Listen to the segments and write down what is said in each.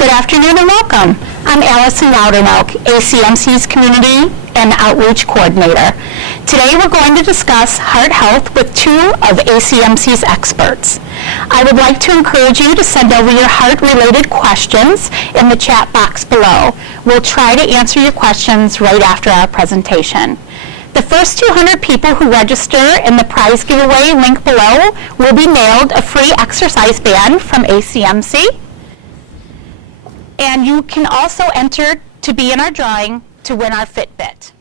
Good afternoon and welcome. I'm Allison Loudermilk, ACMC's Community and Outreach Coordinator. Today we're going to discuss heart health with two of ACMC's experts. I would like to encourage you to send over your heart-related questions in the chat box below. We'll try to answer your questions right after our presentation. The first 200 people who register in the prize giveaway link below will be mailed a free exercise band from ACMC. And you can also enter to be in our drawing to win our Fitbit.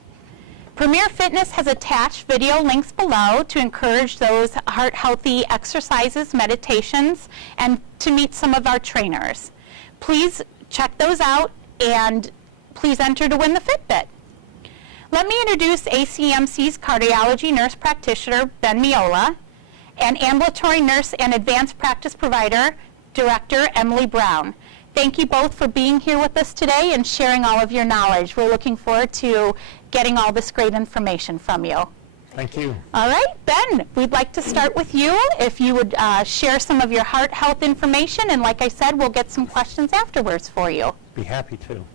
Premier Fitness has attached video links below to encourage those heart-healthy exercises, meditations, and to meet some of our trainers. Please check those out and please enter to win the Fitbit. Let me introduce ACMC's Cardiology Nurse Practitioner, Ben Meola, and Ambulatory Nurse and Advanced Practice Provider Director, Emily Brown. Thank you both for being here with us today and sharing all of your knowledge. We're looking forward to getting all this great information from you. Thank you. All right, Ben, we'd like to start with you. If you would share some of your heart health information, and like I said, we'll get some questions afterwards for you. Be happy to.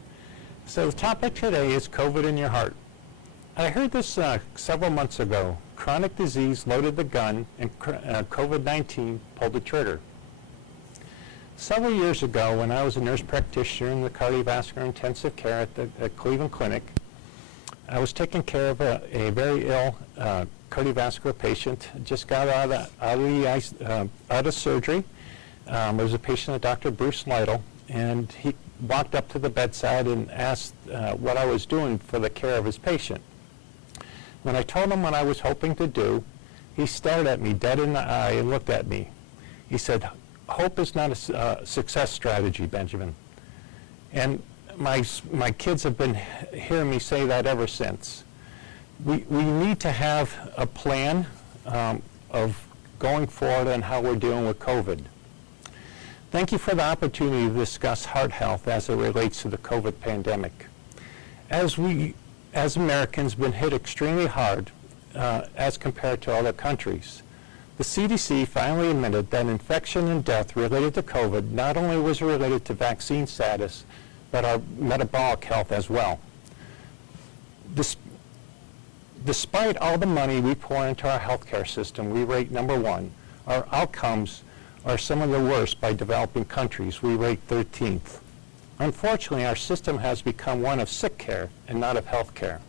So the topic today is COVID in your heart. I heard this several months ago. Chronic disease loaded the gun and COVID-19 pulled the trigger. Several years ago, when I was a nurse practitioner in the cardiovascular intensive care at the Cleveland Clinic, I was taking care of a very ill cardiovascular patient. Just got out of surgery. There was a patient, Dr. Bruce Lytle, and he walked up to the bedside and asked what I was doing for the care of his patient. When I told him what I was hoping to do, he stared at me dead in the eye and looked at me. He said, "Hope is not a success strategy, Benjamin." And my kids have been hearing me say that ever since. We need to have a plan of going forward and how we're dealing with COVID. Thank you for the opportunity to discuss heart health as it relates to the COVID pandemic. As Americans, been hit extremely hard as compared to other countries. The CDC finally admitted that infection and death related to COVID not only was related to vaccine status, but our metabolic health as well. Despite all the money we pour into our healthcare system, we rate #1. Our outcomes are some of the worst by developing countries. We rate 13th. Unfortunately, our system has become one of sick care and not of health care.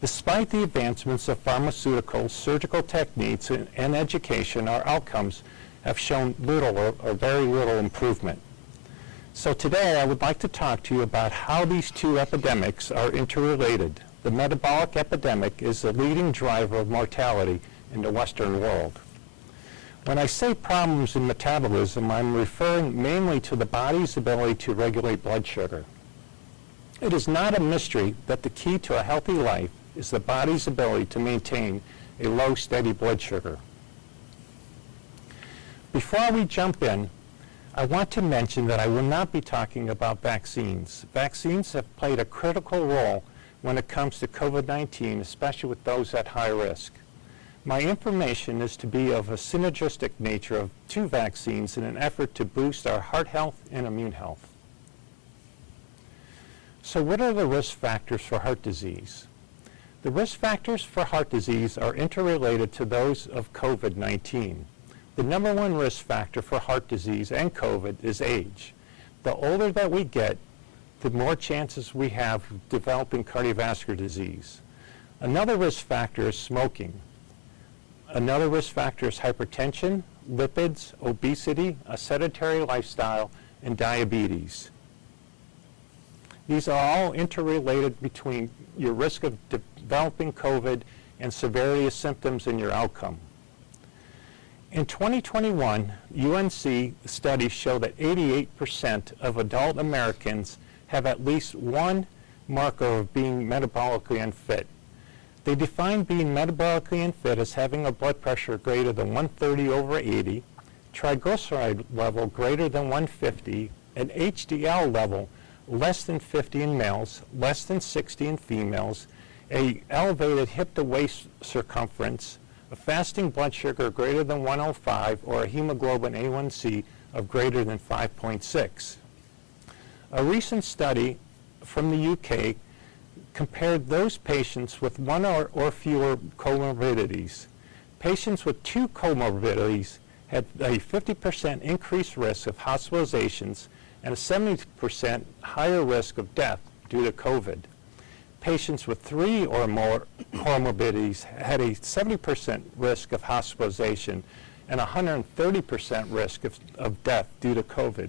Despite the advancements of pharmaceuticals, surgical techniques, and education, our outcomes have shown little or very little improvement. So today I would like to talk to you about how these two epidemics are interrelated. The metabolic epidemic is the leading driver of mortality in the Western world. When I say problems in metabolism, I'm referring mainly to the body's ability to regulate blood sugar. It is not a mystery that the key to a healthy life is the body's ability to maintain a low, steady blood sugar. Before we jump in, I want to mention that I will not be talking about vaccines. Vaccines have played a critical role when it comes to COVID-19, especially with those at high risk. My information is to be of a synergistic nature of two vaccines in an effort to boost our heart health and immune health. So what are the risk factors for heart disease? The risk factors for heart disease are interrelated to those of COVID-19. The #1 risk factor for heart disease and COVID is age. The older that we get, the more chances we have of developing cardiovascular disease. Another risk factor is smoking. Another risk factor is hypertension, lipids, obesity, a sedentary lifestyle, and diabetes. These are all interrelated between your risk of developing COVID and severity of symptoms and your outcome. In 2021, UNC studies show that 88% of adult Americans have at least one marker of being metabolically unfit. They define being metabolically unfit as having a blood pressure greater than 130/80, triglyceride level greater than 150, an HDL level less than 50 in males, less than 60 in females, a elevated hip to waist circumference, a fasting blood sugar greater than 105, or a hemoglobin A1C of greater than 5.6. A recent study from the UK compared those patients with one or fewer comorbidities. Patients with 2 comorbidities had a 50% increased risk of hospitalizations and a 70% higher risk of death due to COVID. Patients with 3 or more comorbidities had a 70% risk of hospitalization and 130% risk of death due to COVID.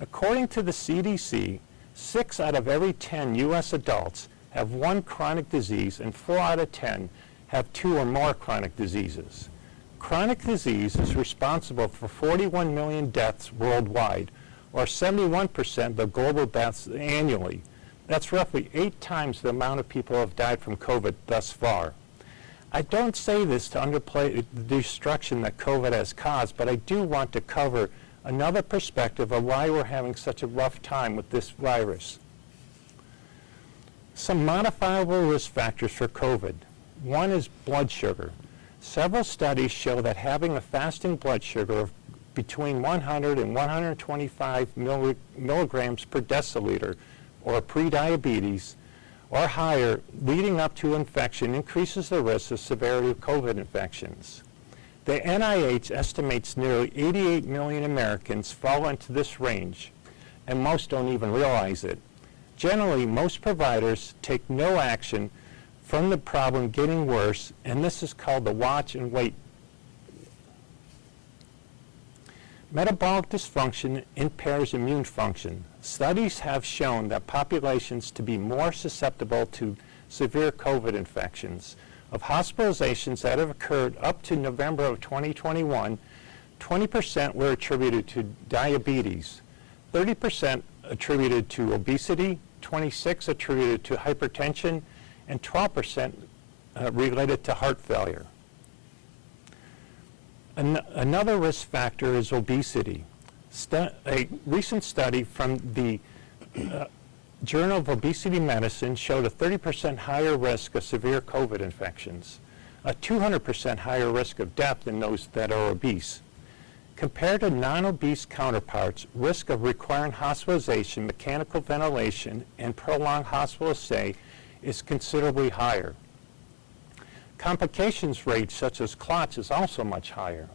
According to the CDC, 6 out of every 10 U.S. adults have one chronic disease and 4 out of 10 have 2 or more chronic diseases. Chronic disease is responsible for 41 million deaths worldwide, or 71% of global deaths annually. That's roughly 8 times the amount of people who have died from COVID thus far. I don't say this to underplay the destruction that COVID has caused, but I do want to cover another perspective of why we're having such a rough time with this virus. Some modifiable risk factors for COVID. One is blood sugar. Several studies show that having a fasting blood sugar of between 100 and 125 milligrams per deciliter, or prediabetes, or higher leading up to infection increases the risk of severity of COVID infections. The NIH estimates nearly 88 million Americans fall into this range, and most don't even realize it. Generally, most providers take no action from the problem getting worse, and this is called the watch and wait. Metabolic dysfunction impairs immune function. Studies have shown that populations to be more susceptible to severe COVID infections. Of hospitalizations that have occurred up to November of 2021, 20% were attributed to diabetes, 30% attributed to obesity, 26% attributed to hypertension, and 12% related to heart failure. Another risk factor is obesity. A recent study from the Journal of Obesity Medicine showed a 30% higher risk of severe COVID infections, a 200% higher risk of death than those that are obese. Compared to non-obese counterparts, risk of requiring hospitalization, mechanical ventilation, and prolonged hospital stay is considerably higher. Complications rate such as clots is also much higher.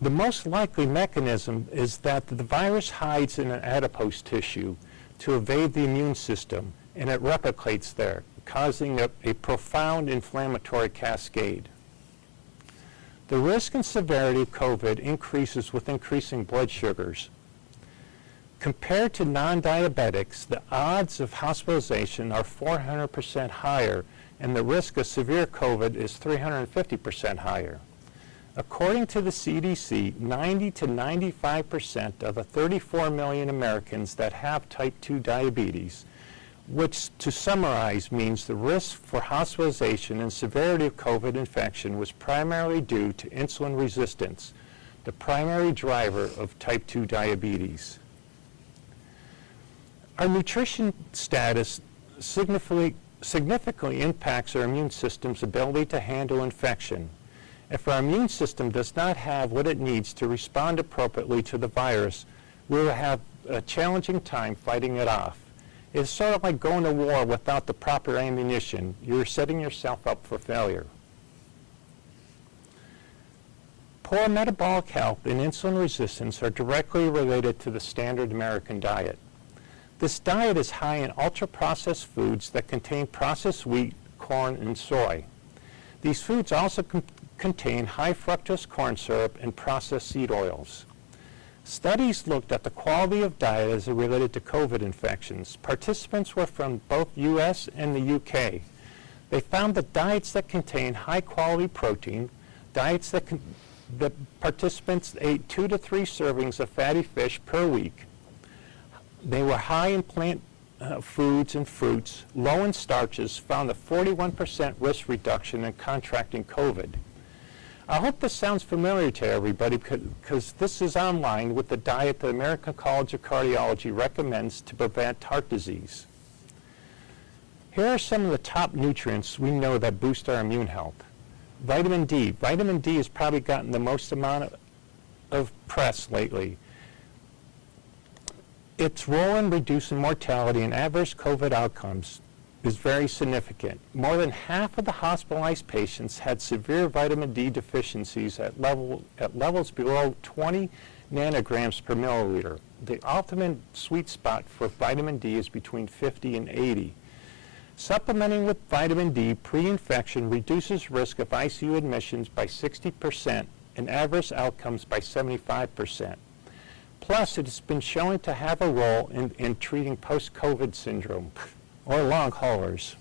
The most likely mechanism is that the virus hides in an adipose tissue to evade the immune system, and it replicates there, causing a profound inflammatory cascade. The risk and severity of COVID increases with increasing blood sugars. Compared to non-diabetics, the odds of hospitalization are 400% higher, and the risk of severe COVID is 350% higher. According to the CDC, 90 to 95% of the 34 million Americans that have type 2 diabetes, which to summarize means the risk for hospitalization and severity of COVID infection was primarily due to insulin resistance, the primary driver of type 2 diabetes. Our nutrition status significantly impacts our immune system's ability to handle infection. If our immune system does not have what it needs to respond appropriately to the virus, we will have a challenging time fighting it off. It's sort of like going to war without the proper ammunition. You're setting yourself up for failure. Poor metabolic health and insulin resistance are directly related to the standard American diet. This diet is high in ultra-processed foods that contain processed wheat, corn, and soy. These foods also contain high fructose corn syrup and processed seed oils. Studies looked at the quality of diet as it related to COVID infections. Participants were from both US and the UK. They found that diets that contain high quality protein, diets that participants ate 2 to 3 servings of fatty fish per week. They were high in plant foods and fruits, low in starches, found a 41% risk reduction in contracting COVID. I hope this sounds familiar to everybody because this is online with the diet the American College of Cardiology recommends to prevent heart disease. Here are some of the top nutrients we know that boost our immune health. Vitamin D. Vitamin D has probably gotten the most amount of press lately. its role in reducing mortality and adverse COVID outcomes is very significant. More than half of the hospitalized patients had severe vitamin D deficiencies at levels below 20 nanograms per milliliter. The ultimate sweet spot for vitamin D is between 50 and 80. Supplementing with vitamin D pre-infection reduces risk of ICU admissions by 60% and adverse outcomes by 75%. Plus, it has been shown to have a role in treating post-COVID syndrome or long haulers.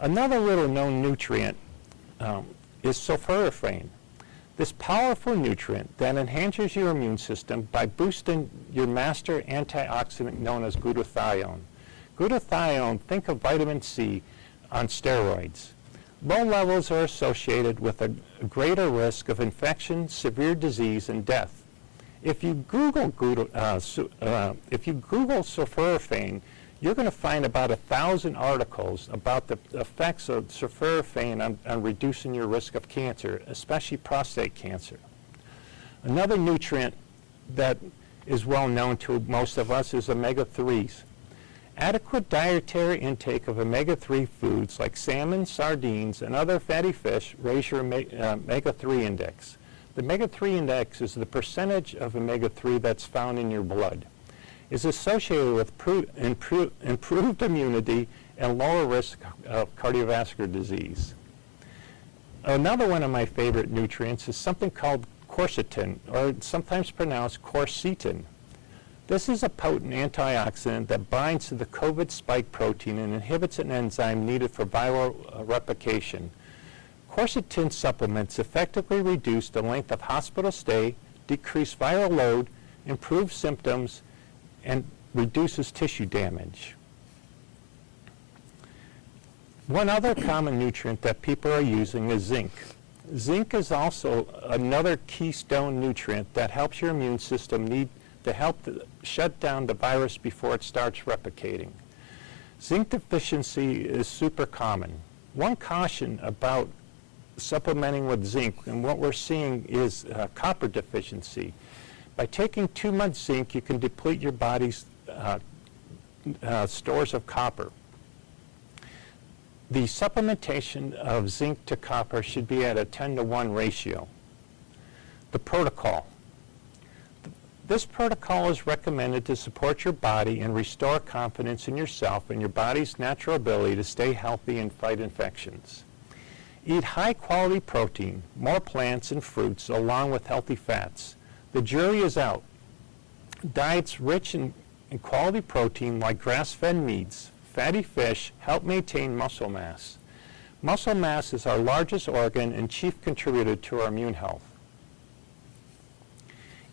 Another little known nutrient is sulforaphane. This powerful nutrient that enhances your immune system by boosting your master antioxidant known as glutathione. Glutathione, think of vitamin C on steroids. Low levels are associated with a greater risk of infection, severe disease, and death. If you Google sulforaphane, you're going to find about 1,000 articles about the effects of sulforaphane on reducing your risk of cancer, especially prostate cancer. Another nutrient that is well known to most of us is omega-3s. Adequate dietary intake of omega-3 foods like salmon, sardines, and other fatty fish raise your omega-3 index. The omega-3 index is the percentage of omega-3 that's found in your blood. Is associated with improved immunity and lower risk of cardiovascular disease. Another one of my favorite nutrients is something called quercetin, or sometimes pronounced quercetin. This is a potent antioxidant that binds to the COVID spike protein and inhibits an enzyme needed for viral replication. Quercetin supplements effectively reduce the length of hospital stay, decrease viral load, improve symptoms, and reduces tissue damage. One other common nutrient that people are using is zinc. Zinc is also another keystone nutrient that helps your immune system shut down the virus before it starts replicating. Zinc deficiency is super common. One caution about supplementing with zinc, and what we're seeing is copper deficiency. By taking too much zinc, you can deplete your body's stores of copper. The supplementation of zinc to copper should be at a 10-to-1 ratio. The protocol. This protocol is recommended to support your body and restore confidence in yourself and your body's natural ability to stay healthy and fight infections. Eat high-quality protein, more plants and fruits, along with healthy fats. The jury is out. Diets rich in quality protein like grass-fed meats, fatty fish help maintain muscle mass. Muscle mass is our largest organ and chief contributor to our immune health.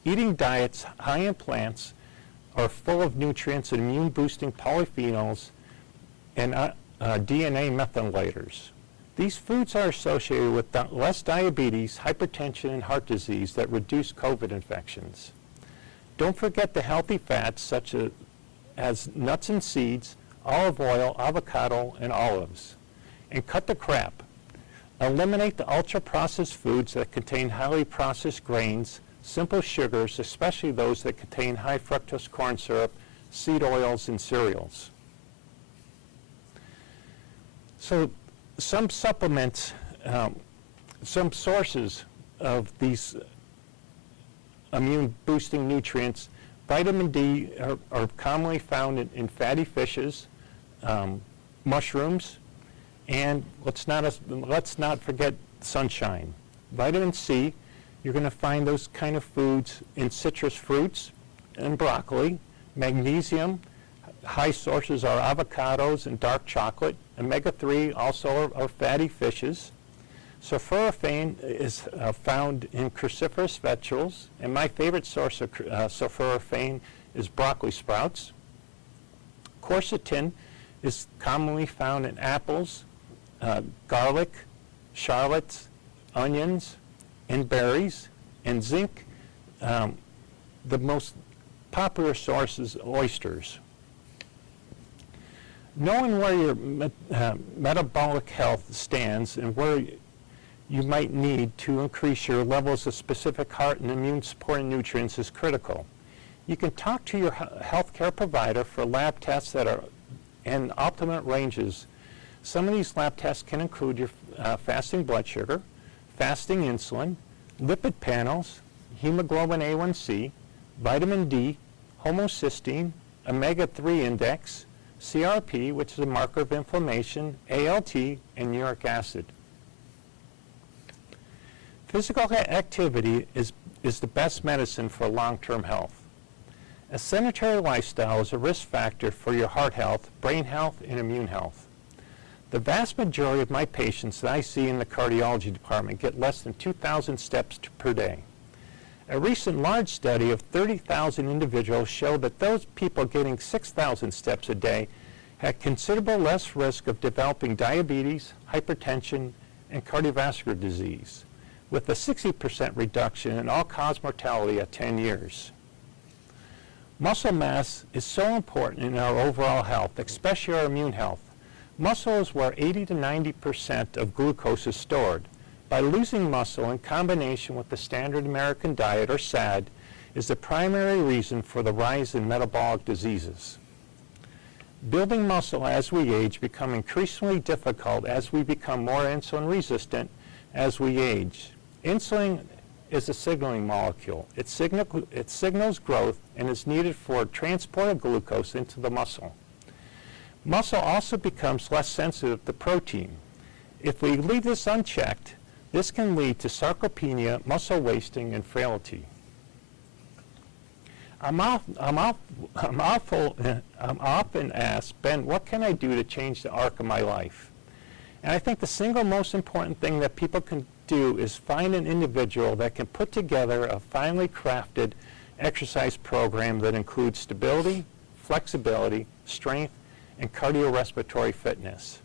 Eating diets high in plants are full of nutrients and immune-boosting polyphenols and DNA methylators. These foods are associated with less diabetes, hypertension, and heart disease that reduce COVID infections. Don't forget the healthy fats such as nuts and seeds, olive oil, avocado, and olives. And cut the crap. Eliminate the ultra-processed foods that contain highly processed grains, simple sugars, especially those that contain high fructose corn syrup, seed oils, and cereals. So, some supplements, some sources of these immune-boosting nutrients, vitamin D are commonly found in fatty fishes, mushrooms, and let's not forget sunshine. Vitamin C, you're going to find those kind of foods in citrus fruits and broccoli. Magnesium, high sources are avocados and dark chocolate. Omega-3 also are fatty fishes. Sulforaphane is found in cruciferous vegetables, and my favorite source of sulforaphane is broccoli sprouts. Quercetin is commonly found in apples, garlic, shallots, onions, and berries. And zinc, the most popular source is oysters. Knowing where your metabolic health stands and where you might need to increase your levels of specific heart and immune supporting nutrients is critical. You can talk to your healthcare provider for lab tests that are in optimal ranges. Some of these lab tests can include your fasting blood sugar, fasting insulin, lipid panels, hemoglobin A1C, vitamin D, homocysteine, omega-3 index, CRP, which is a marker of inflammation, ALT, and uric acid. Physical activity is the best medicine for long-term health. A sedentary lifestyle is a risk factor for your heart health, brain health, and immune health. The vast majority of my patients that I see in the cardiology department get less than 2,000 steps per day. A recent large study of 30,000 individuals showed that those people getting 6,000 steps a day had considerable less risk of developing diabetes, hypertension, and cardiovascular disease, with a 60% reduction in all-cause mortality at 10 years. Muscle mass is so important in our overall health, especially our immune health. Muscle is where 80 to 90% of glucose is stored. By losing muscle in combination with the standard American diet, or SAD, is the primary reason for the rise in metabolic diseases. Building muscle as we age becomes increasingly difficult as we become more insulin resistant as we age. Insulin is a signaling molecule. It signals growth and is needed for transport of glucose into the muscle. Muscle also becomes less sensitive to protein. If we leave this unchecked, this can lead to sarcopenia, muscle wasting, and frailty. I'm often asked, Ben, what can I do to change the arc of my life? And I think the single most important thing that people can do is find an individual that can put together a finely crafted exercise program that includes stability, flexibility, strength, and cardiorespiratory fitness.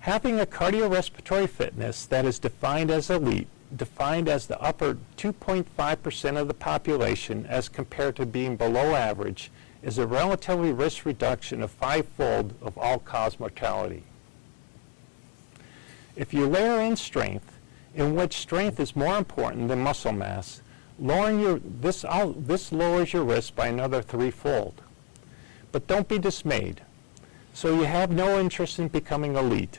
Having a cardiorespiratory fitness that is defined as elite, defined as the upper 2.5% of the population as compared to being below average, is a relatively risk reduction of 5-fold of all-cause mortality. If you layer in strength, in which strength is more important than muscle mass, this lowers your risk by another 3-fold. But don't be dismayed. So you have no interest in becoming elite.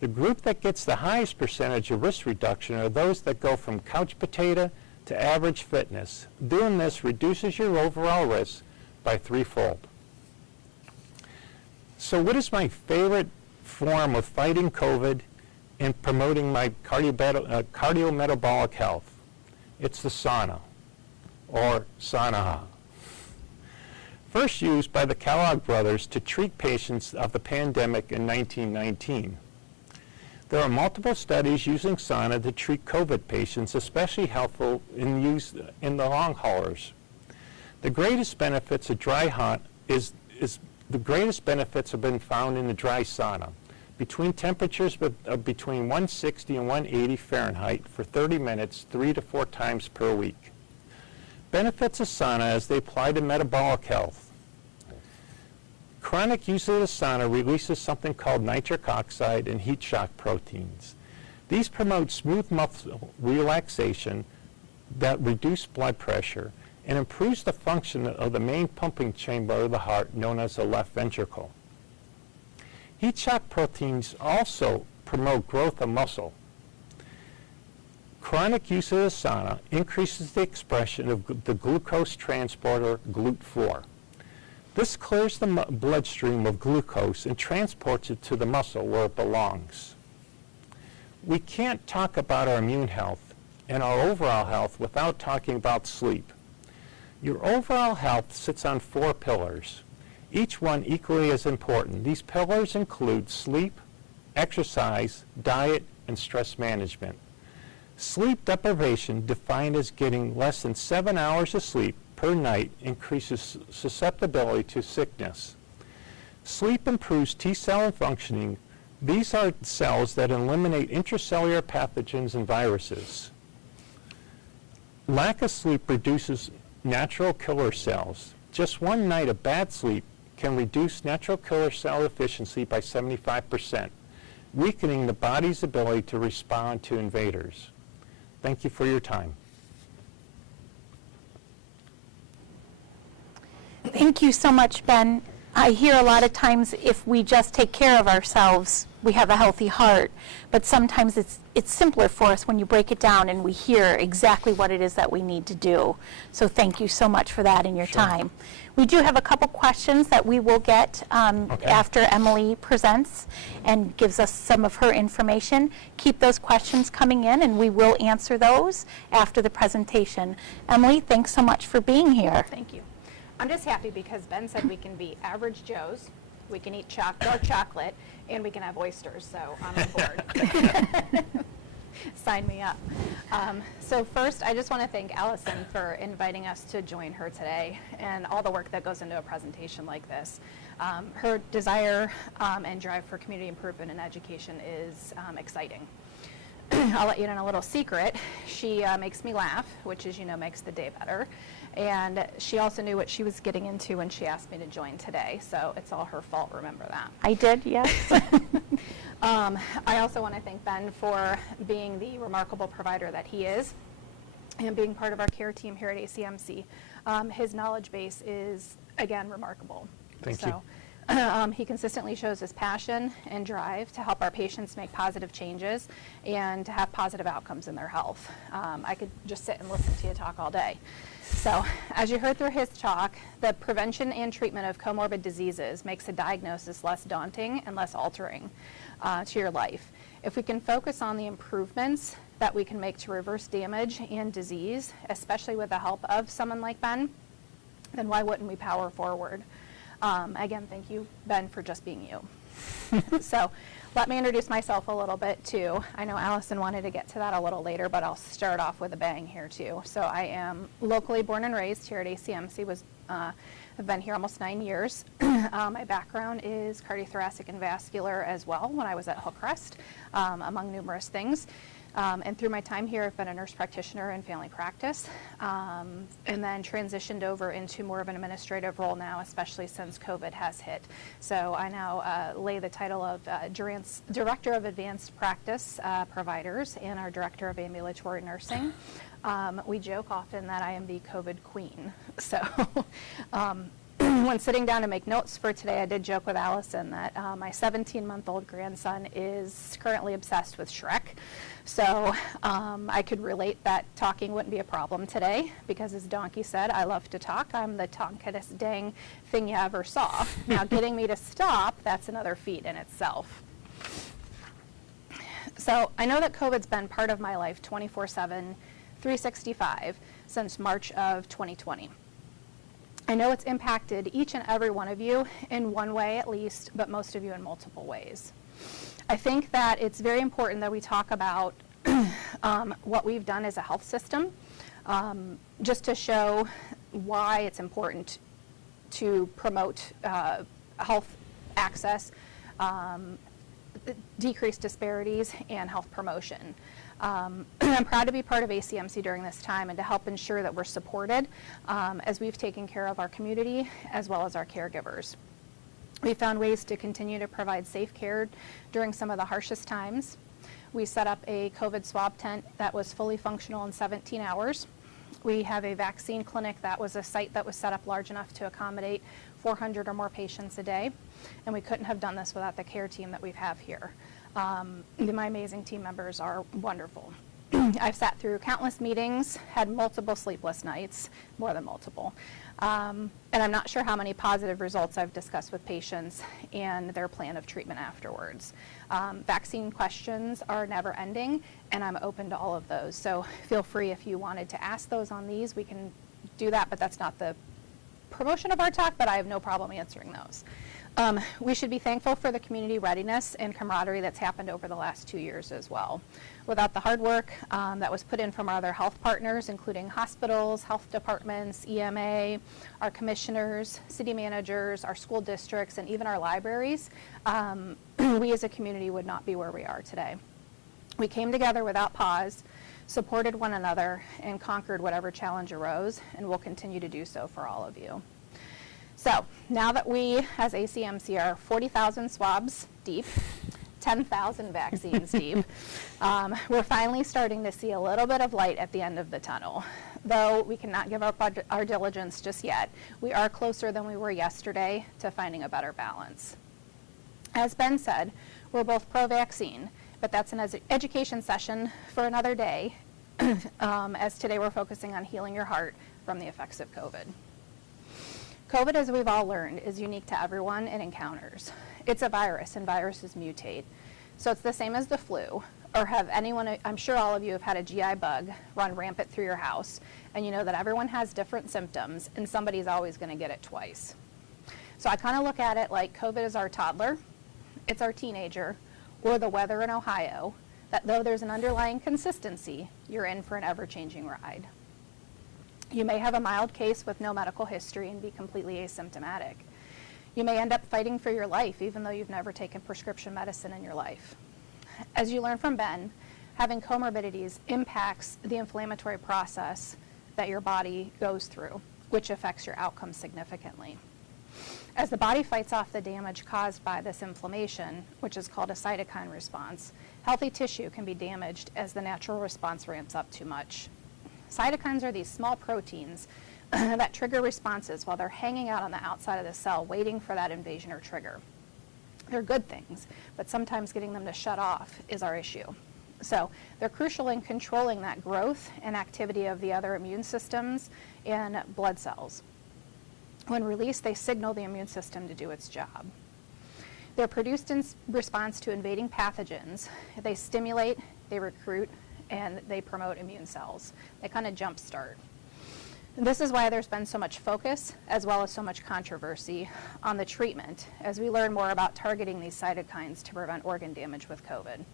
The group that gets the highest percentage of risk reduction are those that go from couch potato to average fitness. Doing this reduces your overall risk by 3-fold. So what is my favorite form of fighting COVID and promoting my cardiometabolic health? It's the sauna, or sauna. First used by the Kellogg brothers to treat patients of the pandemic in 1919. There are multiple studies using sauna to treat COVID patients, especially helpful in use in the long haulers. The greatest benefits of the greatest benefits have been found in the dry sauna, between temperatures of between 160 and 180 Fahrenheit for 30 minutes, 3 to 4 times per week. Benefits of sauna as they apply to metabolic health. Chronic use of the sauna releases something called nitric oxide and heat shock proteins. These promote smooth muscle relaxation that reduce blood pressure and improves the function of the main pumping chamber of the heart, known as the left ventricle. Heat shock proteins also promote growth of muscle. Chronic use of the sauna increases the expression of the glucose transporter GLUT4. This clears the bloodstream of glucose and transports it to the muscle where it belongs. We can't talk about our immune health and our overall health without talking about sleep. Your overall health sits on 4 pillars, each one equally as important. These pillars include sleep, exercise, diet, and stress management. Sleep deprivation, defined as getting less than 7 hours of sleep per night, increases susceptibility to sickness. Sleep improves T-cell functioning. These are cells that eliminate intracellular pathogens and viruses. Lack of sleep reduces natural killer cells. Just one night of bad sleep can reduce natural killer cell efficiency by 75%, weakening the body's ability to respond to invaders. Thank you for your time. Thank you so much, Ben. I hear a lot of times if we just take care of ourselves, we have a healthy heart. But sometimes it's simpler for us when you break it down and we hear exactly what it is that we need to do. So thank you so much for that and your time. We do have a couple questions that we will get after Emily presents and gives us some of her information. Keep those questions coming in and we will answer those after the presentation. Emily, thanks so much for being here. Thank you. I'm just happy because Ben said we can be average Joes, we can eat dark chocolate, and we can have oysters, so I'm on board. Sign me up. So first, I just want to thank Allison for inviting us to join her today and all the work that goes into a presentation like this. Her desire and drive for community improvement and education is exciting. I'll let you in on a little secret. She makes me laugh, which, as you know, makes the day better. And she also knew what she was getting into when she asked me to join today. So it's all her fault, remember that. I did, yes. I also want to thank Ben for being the remarkable provider that he is and being part of our care team here at ACMC. His knowledge base is, again, remarkable. Thank you. He consistently shows his passion and drive to help our patients make positive changes and to have positive outcomes in their health. I could just sit and listen to you talk all day. So, as you heard through his talk, the prevention and treatment of comorbid diseases makes a diagnosis less daunting and less altering to your life. If we can focus on the improvements that we can make to reverse damage and disease, especially with the help of someone like Ben, then why wouldn't we power forward? Again, thank you, Ben, for just being you. So let me introduce myself a little bit, too. I know Allison wanted to get to that a little later, but I'll start off with a bang here, too. So I am locally born and raised here at ACMC. I've been here almost 9 years. My background is cardiothoracic and vascular as well when I was at Hillcrest, among numerous things. And through my time here, I've been a nurse practitioner in family practice, and then transitioned over into more of an administrative role now, especially since COVID has hit. So I now lay the title of Director of Advanced Practice Providers and our Director of Ambulatory Nursing. We joke often that I am the COVID queen. So when sitting down to make notes for today, I did joke with Allison that my 17-month-old grandson is currently obsessed with Shrek. So I could relate that talking wouldn't be a problem today because, as Donkey said, I love to talk. I'm the tonkest dang thing you ever saw. Now, getting me to stop, that's another feat in itself. So I know that COVID's been part of my life 24/7, 365 since March of 2020. I know it's impacted each and every one of you in one way at least, but most of you in multiple ways. I think that it's very important that we talk about what we've done as a health system, just to show why it's important to promote health access, decrease disparities, and health promotion. I'm proud to be part of ACMC during this time and to help ensure that we're supported as we've taken care of our community as well as our caregivers. We found ways to continue to provide safe care during some of the harshest times. We set up a COVID swab tent that was fully functional in 17 hours. We have a vaccine clinic that was a site that was set up large enough to accommodate 400 or more patients a day. And we couldn't have done this without the care team that we have here. My amazing team members are wonderful. I've sat through countless meetings, had multiple sleepless nights, more than multiple. And I'm not sure how many positive results I've discussed with patients and their plan of treatment afterwards. Vaccine questions are never ending, and I'm open to all of those. So feel free if you wanted to ask those on these, we can do that, but that's not the promotion of our talk, but I have no problem answering those. We should be thankful for the community readiness and camaraderie that's happened over the last 2 years as well. Without the hard work that was put in from our other health partners, including hospitals, health departments, EMA, our commissioners, city managers, our school districts, and even our libraries, we as a community would not be where we are today. We came together without pause, supported one another, and conquered whatever challenge arose, and will continue to do so for all of you. So now that we, as ACMC, are 40,000 swabs deep, 10,000 vaccines deep, we're finally starting to see a little bit of light at the end of the tunnel. though we cannot give up our diligence just yet, we are closer than we were yesterday to finding a better balance. As Ben said, we're both pro-vaccine, but that's an education session for another day, as today we're focusing on healing your heart from the effects of COVID. COVID, as we've all learned, is unique to everyone it encounters. It's a virus, and viruses mutate. So it's the same as the flu, or have anyone, I'm sure all of you have had a GI bug run rampant through your house, and you know that everyone has different symptoms, and somebody's always going to get it twice. So I kind of look at it like COVID is our toddler, it's our teenager, or the weather in Ohio, that though there's an underlying consistency, you're in for an ever-changing ride. You may have a mild case with no medical history and be completely asymptomatic. You may end up fighting for your life even though you've never taken prescription medicine in your life. As you learn from Ben, having comorbidities impacts the inflammatory process that your body goes through, which affects your outcomes significantly. As the body fights off the damage caused by this inflammation, which is called a cytokine response, healthy tissue can be damaged as the natural response ramps up too much. Cytokines are these small proteins that trigger responses while they're hanging out on the outside of the cell waiting for that invasion or trigger. They're good things, but sometimes getting them to shut off is our issue. So they're crucial in controlling that growth and activity of the other immune systems and blood cells. When released, they signal the immune system to do its job. They're produced in response to invading pathogens. They stimulate, they recruit, and they promote immune cells. They kind of jumpstart. This is why there's been so much focus, as well as so much controversy, on the treatment as we learn more about targeting these cytokines to prevent organ damage with COVID.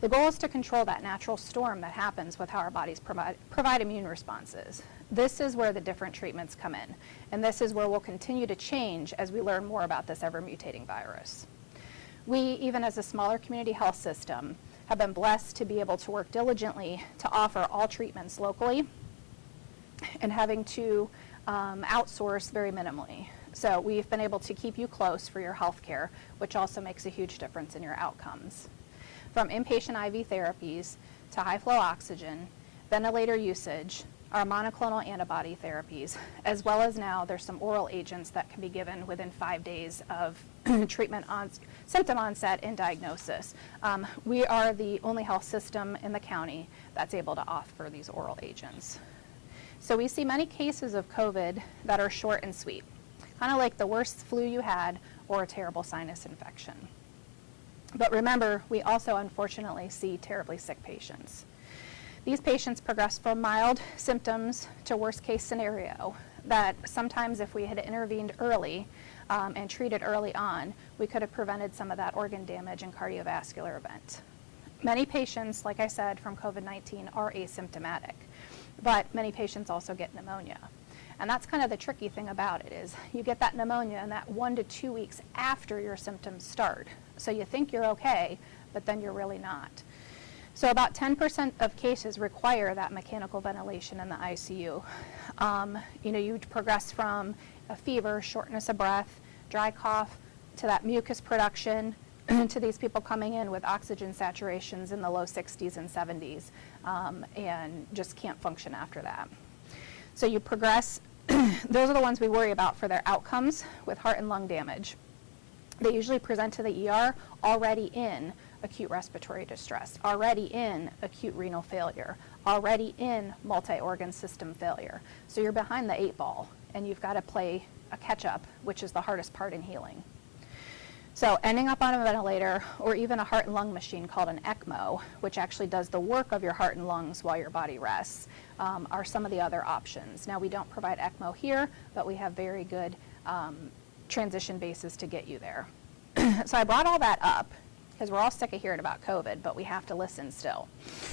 The goal is to control that natural storm that happens with how our bodies provide immune responses. This is where the different treatments come in, and this is where we'll continue to change as we learn more about this ever-mutating virus. We, even as a smaller community health system, have been blessed to be able to work diligently to offer all treatments locally and having to outsource very minimally. So we've been able to keep you close for your health care, which also makes a huge difference in your outcomes. From inpatient IV therapies to high-flow oxygen, ventilator usage, our monoclonal antibody therapies, as well as now there's some oral agents that can be given within 5 days of treatment symptom onset and diagnosis. We are the only health system in the county that's able to offer these oral agents. So we see many cases of COVID that are short and sweet, kind of like the worst flu you had or a terrible sinus infection. But remember, we also unfortunately see terribly sick patients. These patients progress from mild symptoms to worst case scenario that sometimes if we had intervened early and treated early on, we could have prevented some of that organ damage and cardiovascular event. Many patients, like I said, from COVID-19 are asymptomatic, but many patients also get pneumonia. And that's kind of the tricky thing about it is you get that pneumonia in that 1 to 2 weeks after your symptoms start. So you think you're okay, but then you're really not. So about 10% of cases require that mechanical ventilation in the ICU. You progress from a fever, shortness of breath, dry cough, to that mucus production, to these people coming in with oxygen saturations in the low 60s and 70s, and just can't function after that. So you progress, those are the ones we worry about for their outcomes with heart and lung damage. They usually present to the ER already in acute respiratory distress, already in acute renal failure, already in multi-organ system failure. So you're behind the 8 ball, and you've got to play a catch-up, which is the hardest part in healing. So ending up on a ventilator or even a heart and lung machine called an ECMO, which actually does the work of your heart and lungs while your body rests, are some of the other options. Now, we don't provide ECMO here, but we have very good transition bases to get you there. So I brought all that up because we're all sick of hearing about COVID, but we have to listen still.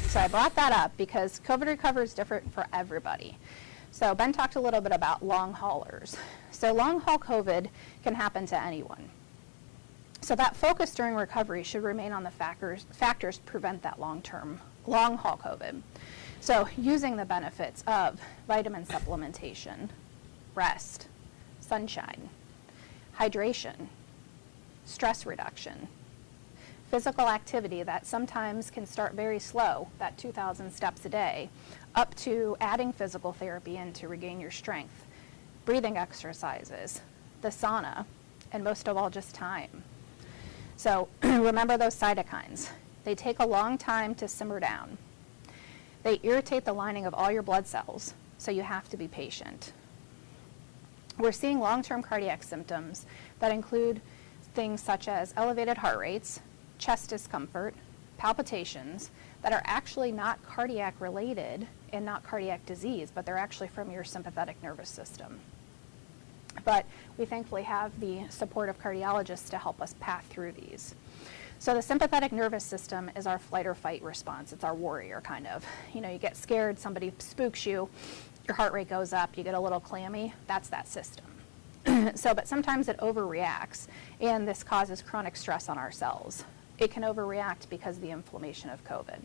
So I brought that up because COVID recovery is different for everybody. So Ben talked a little bit about long haulers. So long haul COVID can happen to anyone. So that focus during recovery should remain on the factors to prevent that long haul COVID. So using the benefits of vitamin supplementation, rest, sunshine, hydration, stress reduction, physical activity that sometimes can start very slow, that 2,000 steps a day, up to adding physical therapy in to regain your strength, breathing exercises, the sauna, and most of all, just time. So remember those cytokines. They take a long time to simmer down. They irritate the lining of all your blood cells, so you have to be patient. We're seeing long-term cardiac symptoms that include things such as elevated heart rates, chest discomfort, palpitations that are actually not cardiac related and not cardiac disease, but they're actually from your sympathetic nervous system. But we thankfully have the support of cardiologists to help us path through these. So the sympathetic nervous system is our flight or fight response. It's our warrior, kind of. You know, you get scared, somebody spooks you, your heart rate goes up, you get a little clammy. That's that system. But sometimes it overreacts, and this causes chronic stress on our cells. It can overreact because of the inflammation of COVID.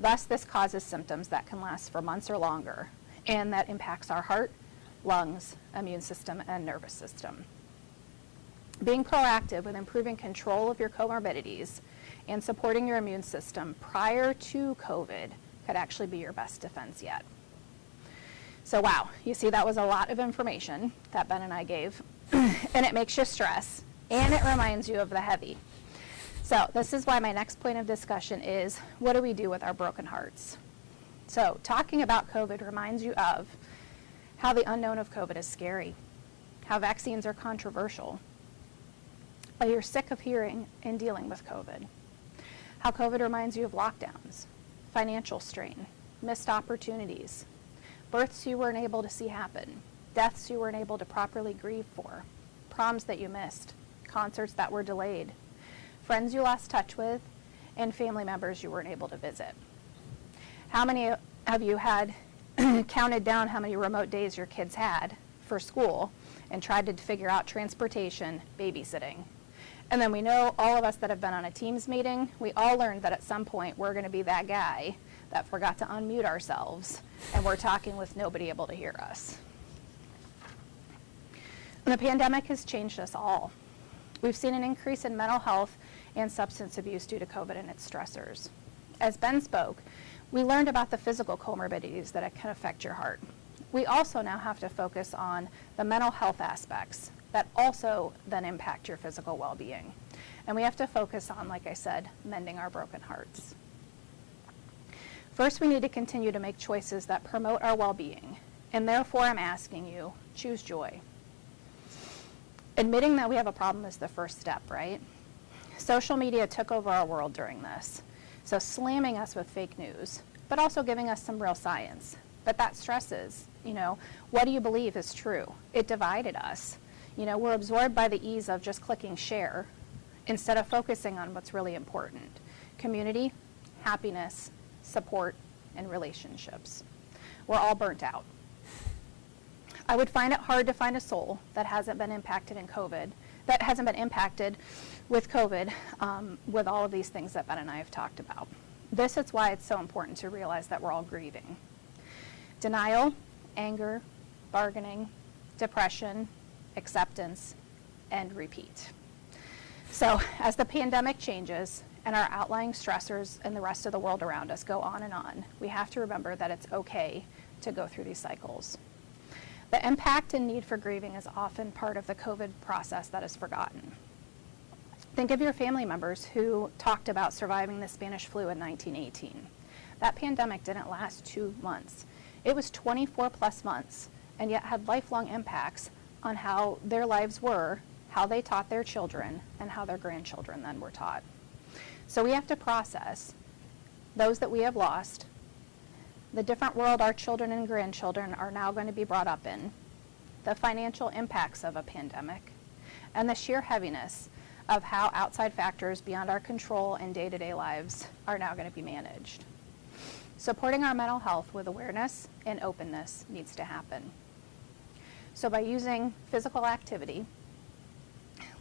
Thus, this causes symptoms that can last for months or longer, and that impacts our heart, lungs, immune system, and nervous system. Being proactive with improving control of your comorbidities and supporting your immune system prior to COVID could actually be your best defense yet. So wow, you see that was a lot of information that Ben and I gave, and it makes you stress, and it reminds you of the heavy. So this is why my next point of discussion is, what do we do with our broken hearts? So talking about COVID reminds you of how the unknown of COVID is scary, how vaccines are controversial, how you're sick of hearing and dealing with COVID, how COVID reminds you of lockdowns, financial strain, missed opportunities, births you weren't able to see happen, deaths you weren't able to properly grieve for, proms that you missed, concerts that were delayed, friends you lost touch with, and family members you weren't able to visit. How many of you had counted down how many remote days your kids had for school and tried to figure out transportation, babysitting? And then we know, all of us that have been on a Teams meeting, we all learned that at some point we're going to be that guy that forgot to unmute ourselves and we're talking with nobody able to hear us. And the pandemic has changed us all. We've seen an increase in mental health and substance abuse due to COVID and its stressors. As Ben spoke, we learned about the physical comorbidities that can affect your heart. We also now have to focus on the mental health aspects that also then impact your physical well-being. And we have to focus on, like I said, mending our broken hearts. First, we need to continue to make choices that promote our well-being. And therefore, I'm asking you, choose joy. Admitting that we have a problem is the first step, right? Social media took over our world during this. So slamming us with fake news, but also giving us some real science. But that stresses, what do you believe is true? It divided us. We're absorbed by the ease of just clicking share instead of focusing on what's really important. Community, happiness, support, and relationships. We're all burnt out. I would find it hard to find a soul that hasn't been impacted in COVID, that hasn't been impacted with COVID, with all of these things that Ben and I have talked about. This is why it's so important to realize that we're all grieving. Denial, anger, bargaining, depression, acceptance, and repeat. So as the pandemic changes and our outlying stressors and the rest of the world around us go on, we have to remember that it's okay to go through these cycles. The impact and need for grieving is often part of the COVID process that is forgotten. Think of your family members who talked about surviving the Spanish flu in 1918. That pandemic didn't last 2 months. It was 24 plus months, and yet had lifelong impacts on how their lives were, how they taught their children, and how their grandchildren then were taught. So we have to process those that we have lost, the different world our children and grandchildren are now going to be brought up in, the financial impacts of a pandemic, and the sheer heaviness of how outside factors beyond our control in day-to-day lives are now going to be managed. Supporting our mental health with awareness and openness needs to happen. So by using physical activity,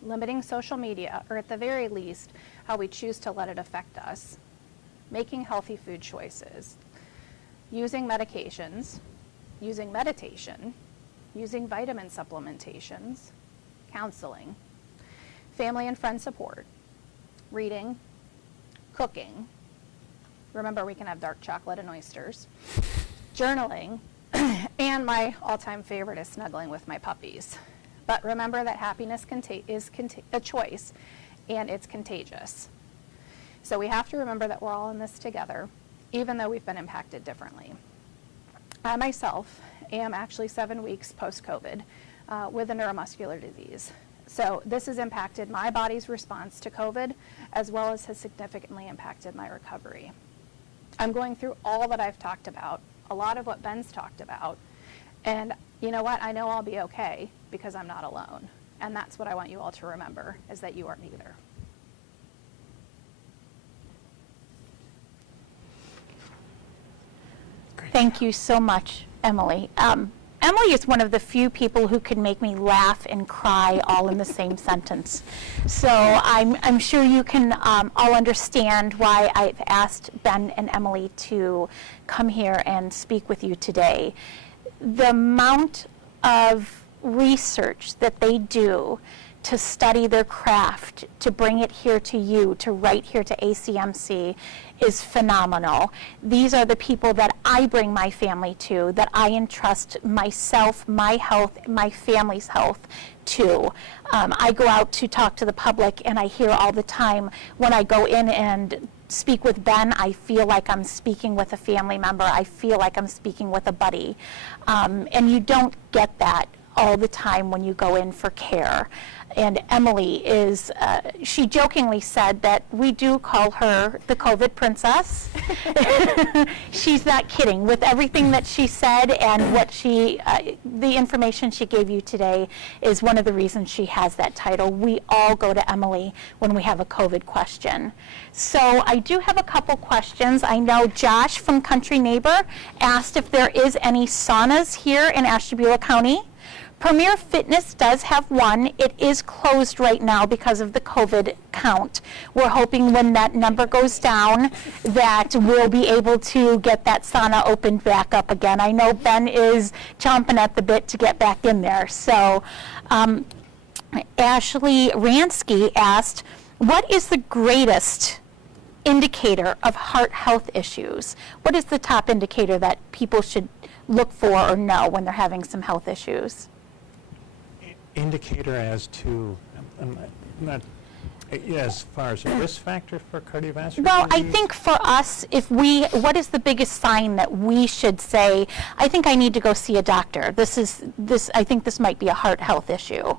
limiting social media, or at the very least, how we choose to let it affect us, making healthy food choices, using medications, using meditation, using vitamin supplementations, counseling, family and friend support, reading, cooking. Remember, we can have dark chocolate and oysters. Journaling, and my all-time favorite is snuggling with my puppies. But remember that happiness is a choice, and it's contagious. So we have to remember that we're all in this together, even though we've been impacted differently. I myself am actually 7 weeks post-COVID with a neuromuscular disease. So this has impacted my body's response to COVID, as well as has significantly impacted my recovery. I'm going through all that I've talked about, a lot of what Ben's talked about, and you know what? I know I'll be okay because I'm not alone. And that's what I want you all to remember, is that you aren't either. Thank you so much, Emily. Emily is one of the few people who can make me laugh and cry all in the same sentence. So I'm sure you can all understand why I've asked Ben and Emily to come here and speak with you today. The amount of research that they do to study their craft, to bring it here to you, to write here to ACMC is phenomenal. These are the people that I bring my family to, that I entrust myself, my health, my family's health to. I go out to talk to the public, and I hear all the time when I go in and speak with Ben, I feel like I'm speaking with a family member. I feel like I'm speaking with a buddy. And you don't get that all the time when you go in for care. And Emily is, she jokingly said that we do call her the COVID princess. She's not kidding. With everything that she said and what she, the information she gave you today is one of the reasons she has that title. We all go to Emily when we have a COVID question. So I do have a couple questions. I know Josh from Country Neighbor asked if there is any saunas here in Ashtabula County. Premier Fitness does have one. It is closed right now because of the COVID count. We're hoping when that number goes down that we'll be able to get that sauna opened back up again. I know Ben is chomping at the bit to get back in there. So Ashley Ransky asked, what is the greatest indicator of heart health issues? What is the top indicator that people should look for or know when they're having some health issues? Indicator as to, not as far as a risk factor for cardiovascular Well, I disease? think for us, what is the biggest sign that we should say, I think I need to go see a doctor. I think this might be a heart health issue.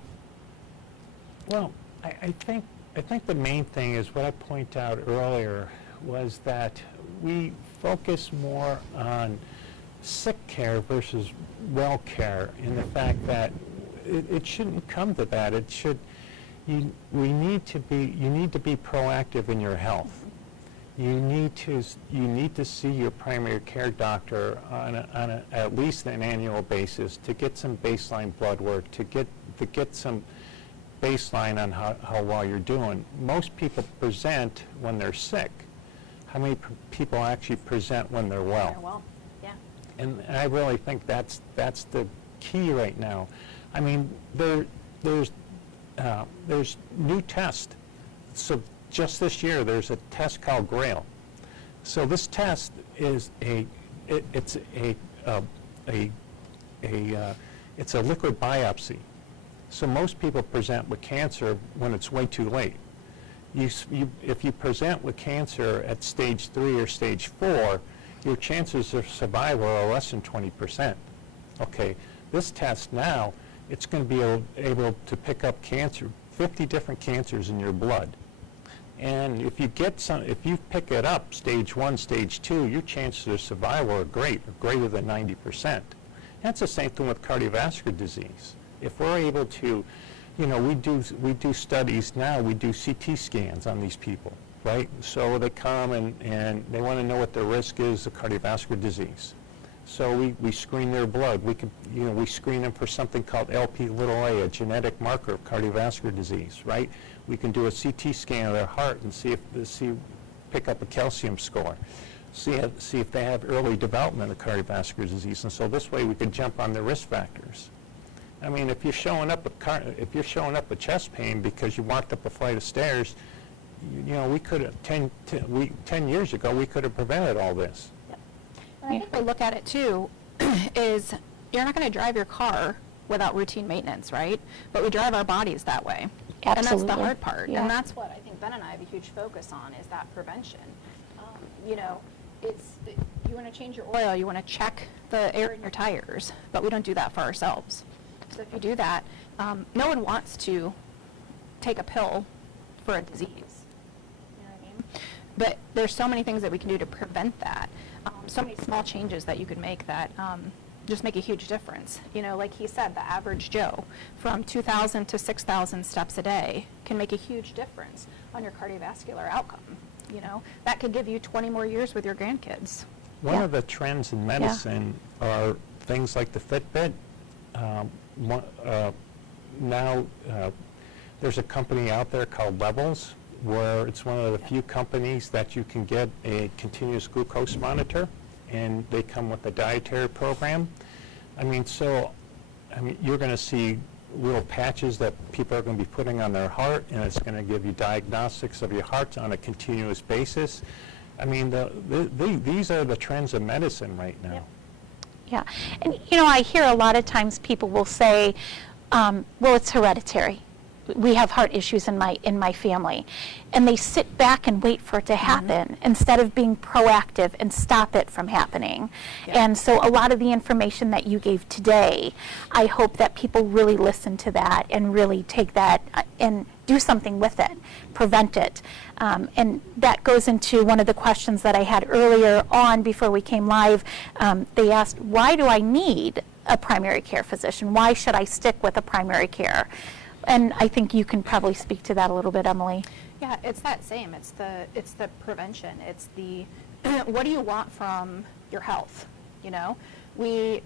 Well, I think the main thing is what I pointed out earlier was that we focus more on sick care versus well care, in the fact that it shouldn't come to that. It should. You need to be proactive in your health. You need to see your primary care doctor on at least an annual basis to get some baseline blood work, to get some baseline on how well you're doing. Most people present when they're sick. How many people actually present when they're well? Well, yeah. And I really think that's the key right now. I mean, there's new tests. So just this year, there's a test called GRAIL. So this test is it's a liquid biopsy. So most people present with cancer when it's way too late. If you present with cancer at stage 3 or stage 4, your chances of survival are less than 20%. Okay, this test now, it's going to be able to pick up cancer, 50 different cancers in your blood. And if you pick it up stage 1, stage 2, your chances of survival are greater than 90%. That's the same thing with cardiovascular disease. If we're able to, we do studies now, we do CT scans on these people, right? So they come and they want to know what their risk is of cardiovascular disease. So we screen their blood. We screen them for something called Lp(a), a genetic marker of cardiovascular disease, right? We can do a CT scan of their heart and pick up a calcium score, see if they have early development of cardiovascular disease, and so this way we can jump on the risk factors. I mean, if you're showing up with chest pain because you walked up a flight of stairs, you know, we could have, 10 years ago, we could have prevented all this. And I think we look at it too, is you're not going to drive your car without routine maintenance, right? But we drive our bodies that way. And that's Absolutely. the hard part. Yeah. And that's what I think Ben and I have a huge focus on, is that prevention. You know, you want to change your oil, you want to check the air in your tires, but we don't do that for ourselves. So if you do that, no one wants to take a pill for a disease. You know what I mean? But there's so many things that we can do to prevent that. So many small changes that you can make that just make a huge difference. You know, like he said, the average Joe from 2,000 to 6,000 steps a day can make a huge difference on your cardiovascular outcome. You know, that could give you 20 more years with your grandkids. One of the trends in medicine are things like the Fitbit. Now there's a company out there called Levels, where it's one of the few companies that you can get a continuous glucose monitor, and they come with a dietary program. I mean, you're going to see little patches that people are going to be putting on their heart, and it's going to give you diagnostics of your heart on a continuous basis. I mean, these are the trends of medicine right now. Yeah, and you know, I hear a lot of times people will say, well, it's hereditary. We have heart issues in my family, and they sit back and wait for it to happen instead of being proactive and stop it from happening. And so a lot of the information that you gave today, I hope that people really listen to that and really take that and do something with it, prevent it. And that goes into one of the questions that I had earlier on before we came live. They asked, why do I need a primary care physician? Why should I stick with a primary care? And I think you can probably speak to that a little bit, Emily. Yeah, it's that same. It's the prevention. It's the what do you want from your health? You know, we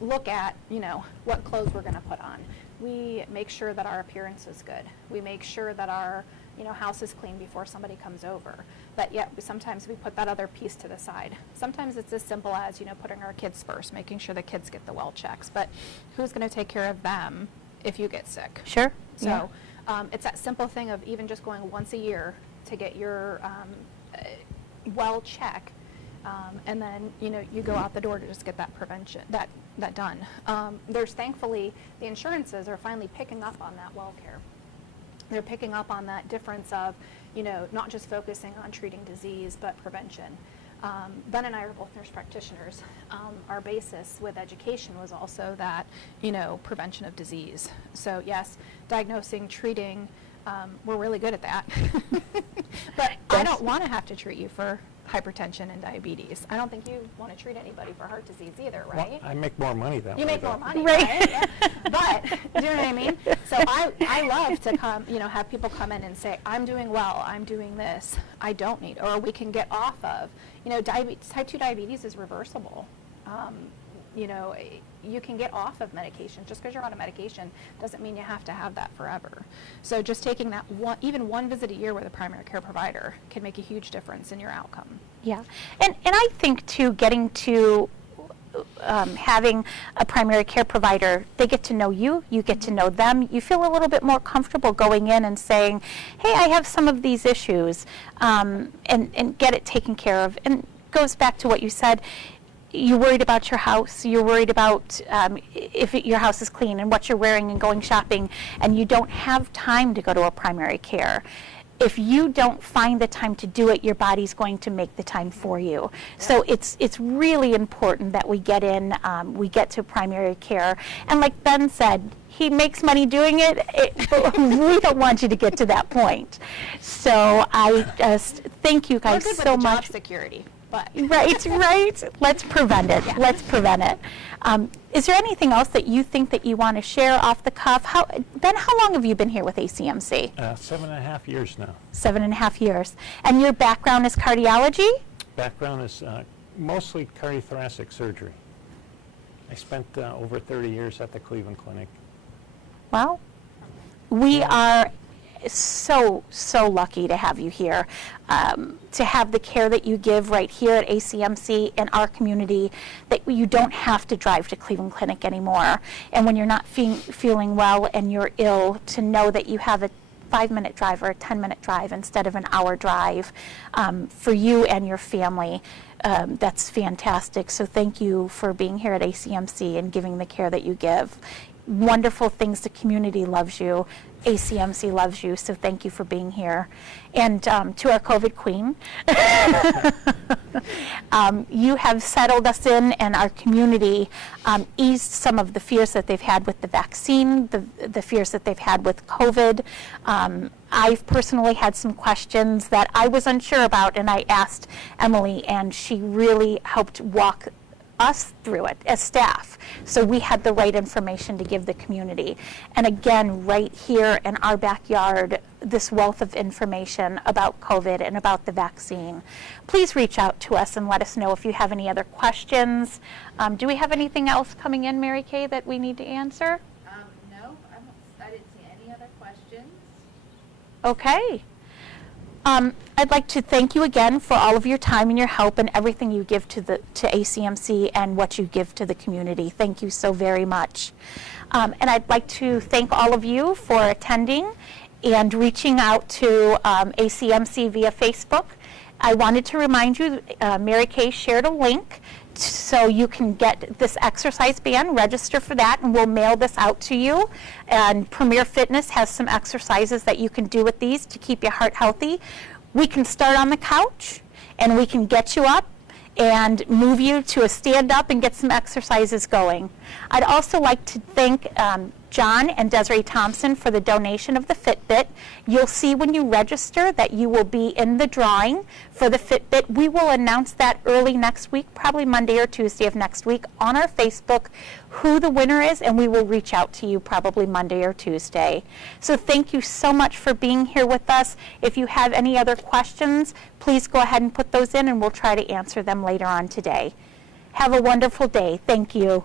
look at, you know, what clothes we're going to put on. We make sure that our appearance is good. We make sure that our, you know, house is clean before somebody comes over. But yet sometimes we put that other piece to the side. Sometimes it's as simple as, you know, putting our kids first, making sure the kids get the well checks. But who's going to take care of them if you get sick? Sure. So it's that simple thing of even just going once a year to get your well check, and then, you know, you go out the door to just get that prevention, that done. There's thankfully, the insurances are finally picking up on that well care. They're picking up on that difference of, you know, not just focusing on treating disease, but prevention. Ben and I are both nurse practitioners. Our basis with education was also that, you know, prevention of disease. So yes, diagnosing, treating, we're really good at that. But I don't want to have to treat you for hypertension and diabetes. I don't think you want to treat anybody for heart disease either, right? Well, I make more money that way. You make though. more money, Right. right? Yeah. But, do you know what I mean? So I love to come, you know, have people come in and say, I'm doing well, I'm doing this, I don't need, or we can get off of, you know, type 2 diabetes is reversible. You know, you can get off of medication. Just because you're on a medication doesn't mean you have to have that forever. So just taking that even one visit a year with a primary care provider can make a huge difference in your outcome. Yeah, and I think too, getting to having a primary care provider, they get to know you, you get to know them, you feel a little bit more comfortable going in and saying, hey, I have some of these issues, and get it taken care of. And goes back to what you said, you're worried about your house, you're worried about if your house is clean and what you're wearing and going shopping, and you don't have time to go to a primary care. If you don't find the time to do it, your body's going to make the time for you. So it's really important that we get in, we get to primary care. And like Ben said, he makes money doing it. We don't want you to get to that point. So I just thank you guys We're good so with the much. job security, but Right. Let's prevent it. Yeah. Let's prevent it. Is there anything else that you think that you want to share off the cuff? Ben, how long have you been here with ACMC? 7.5 years now. 7.5 years. And your background is cardiology? Background is mostly cardiothoracic surgery. I spent over 30 years at the Cleveland Clinic. Well, we are so lucky to have you here, to have the care that you give right here at ACMC in our community, that you don't have to drive to Cleveland Clinic anymore. And when you're not feeling well and you're ill, to know that you have 5-minute drive or a 10-minute drive instead of an hour drive for you and your family. That's fantastic. So thank you for being here at ACMC and giving the care that you give. Wonderful things. The community loves you. ACMC loves you, so thank you for being here. And to our COVID queen, you have settled us in, and our community eased some of the fears that they've had with the vaccine, the fears that they've had with COVID. I've personally had some questions that I was unsure about, and I asked Emily, and she really helped walk us through it as staff, so we had the right information to give the community. And again, right here in our backyard, this wealth of information about COVID and about the vaccine. Please reach out to us and let us know if you have any other questions. Do we have anything else coming in, Mary Kay, that we need to answer? No, I didn't see any other questions. Okay. I'd like to thank you again for all of your time and your help and everything you give to ACMC and what you give to the community. Thank you so very much. And I'd like to thank all of you for attending and reaching out to ACMC via Facebook. I wanted to remind you, Mary Kay shared a link so you can get this exercise band, register for that, and we'll mail this out to you. And Premier Fitness has some exercises that you can do with these to keep your heart healthy. We can start on the couch, and we can get you up and move you to a stand up and get some exercises going. I'd also like to thank John and Desiree Thompson for the donation of the Fitbit. You'll see when you register that you will be in the drawing for the Fitbit. We will announce that early next week, probably Monday or Tuesday of next week, on our Facebook, who the winner is, and we will reach out to you probably Monday or Tuesday. So thank you so much for being here with us. If you have any other questions, please go ahead and put those in, and we'll try to answer them later on today. Have a wonderful day. Thank you.